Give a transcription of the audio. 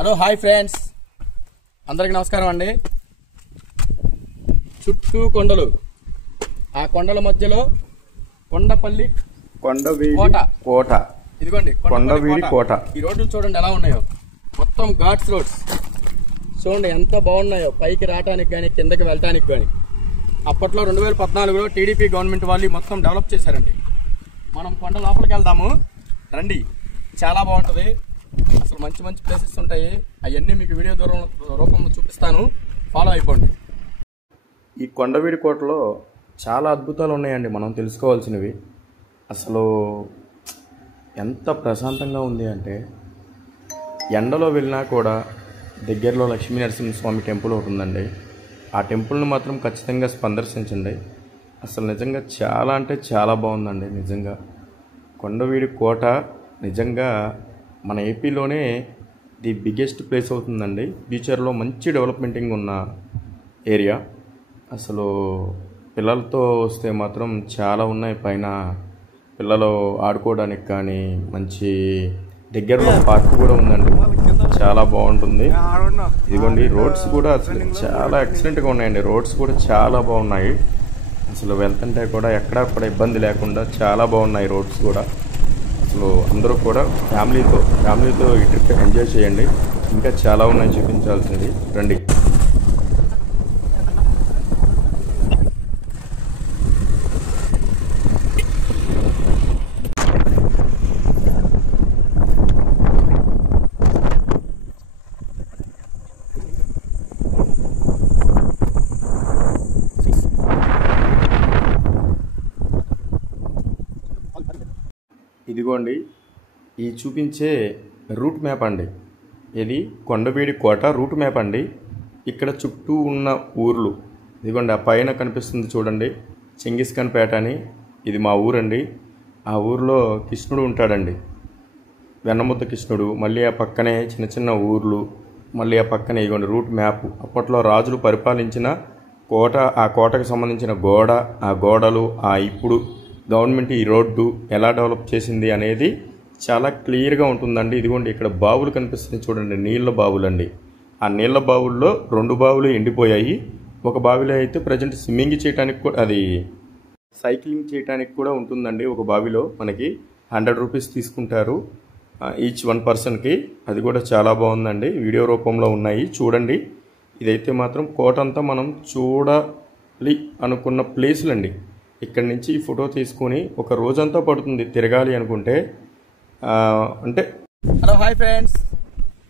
Hello hi friends, అందరికి నమస్కారం అండి. చుట్టూ కొండలు, ఆ కొండల మధ్యలో కొండపల్లి కోట. ఇదిగోండి కొండవీడి కోట. ఈ రోడ్లు చూడండి ఎలా ఉన్నాయో, మొత్తం ఘాట్స్ రోడ్స్ చూడండి ఎంత బాగున్నాయో. పైకి రావడానికి కానీ కిందకి వెళ్ళటానికి కానీ. అప్పట్లో 2014లో టీడీపీ గవర్నమెంట్ వాళ్ళు మొత్తం డెవలప్ చేశారండి. మనం కొండ లోపలికి వెళ్దాము రండి, చాలా బాగుంటుంది. అసలు మంచి మంచి ప్లేసెస్ ఉంటాయి, అవన్నీ మీకు వీడియో రూపంలో చూపిస్తాను, ఫాలో అయిపోండి. ఈ కొండవీడి కోటలో చాలా అద్భుతాలు ఉన్నాయండి మనం తెలుసుకోవాల్సినవి. అసలు ఎంత ప్రశాంతంగా ఉంది అంటే, ఎండలో వెళ్ళినా కూడా దగ్గరలో లక్ష్మీ నరసింహస్వామి టెంపుల్ ఒకటి ఉందండి. ఆ టెంపుల్ని మాత్రం ఖచ్చితంగా సందర్శించండి. అసలు నిజంగా చాలా అంటే చాలా బాగుందండి. నిజంగా కొండవీడి కోట నిజంగా మన ఏపీలోనే ది బిగ్గెస్ట్ ప్లేస్ అవుతుందండి. ఫ్యూచర్లో మంచి డెవలప్మెంటింగ్ ఉన్న ఏరియా. అసలు పిల్లలతో వస్తే మాత్రం చాలా ఉన్నాయి. పైన పిల్లలు ఆడుకోవడానికి కానీ మంచి దగ్గరలో పార్క్ కూడా ఉందండి, చాలా బాగుంటుంది. ఇదిగోండి రోడ్స్ కూడా అసలు చాలా ఎక్సలెంట్గా ఉన్నాయండి. రోడ్స్ కూడా చాలా బాగున్నాయి. అసలు వెళ్తుంటే కూడా ఎక్కడా కూడా ఇబ్బంది లేకుండా చాలా బాగున్నాయి రోడ్స్ కూడా. అసలు అందరూ కూడా ఫ్యామిలీతో ఈ ట్రిప్ ఎంజాయ్ చేయండి. ఇంకా చాలా ఉన్నాయి చూపించాల్సింది, రండి. ఇదిగోండి ఈ చూపించే రూట్ మ్యాప్ అండి. ఇది కొండవీడి కోట రూట్ మ్యాప్ అండి. ఇక్కడ చుట్టూ ఉన్న ఊర్లు ఇదిగోండి, ఆ పైన కనిపిస్తుంది చూడండి, చెంగిస్ ఖాన్ పేట అని. ఇది మా ఊరండి. ఆ ఊరిలో కృష్ణుడు ఉంటాడండి, వెన్నముద్ద కృష్ణుడు. మళ్ళీ ఆ పక్కనే చిన్న చిన్న ఊర్లు, మళ్ళీ ఆ పక్కనే ఇదిగోండి రూట్ మ్యాప్. అప్పట్లో రాజులు పరిపాలించిన కోట, ఆ కోటకు సంబంధించిన గోడ, ఆ గోడలు, ఆ ఇప్పుడు గవర్నమెంట్ ఈ రోడ్డు ఎలా డెవలప్ చేసింది అనేది చాలా క్లియర్గా ఉంటుందండి. ఇదిగోండి ఇక్కడ బావులు కనిపిస్తున్నాయి చూడండి, నీళ్ళ బావులు అండి. ఆ నీళ్ళ బావుల్లో 2 బావులు ఎండిపోయాయి. ఒక బావిలో అయితే ప్రజెంట్ స్విమ్మింగ్ చేయడానికి కూడా, అది సైక్లింగ్ చేయడానికి కూడా ఉంటుందండి. ఒక బావిలో మనకి 100 రూపీస్ తీసుకుంటారు ఈచ్ 1 పర్సన్కి. అది కూడా చాలా బాగుందండి, వీడియో రూపంలో ఉన్నాయి చూడండి. ఇదైతే మాత్రం కోట అంతా మనం చూడాలి అనుకున్న ప్లేసులండి. ఇక్కడి నుంచి ఫోటో తీసుకొని ఒక రోజంతా పడుతుంది తిరగాలి అనుకుంటే. అంటే హలో హాయ్ ఫ్రెండ్స్,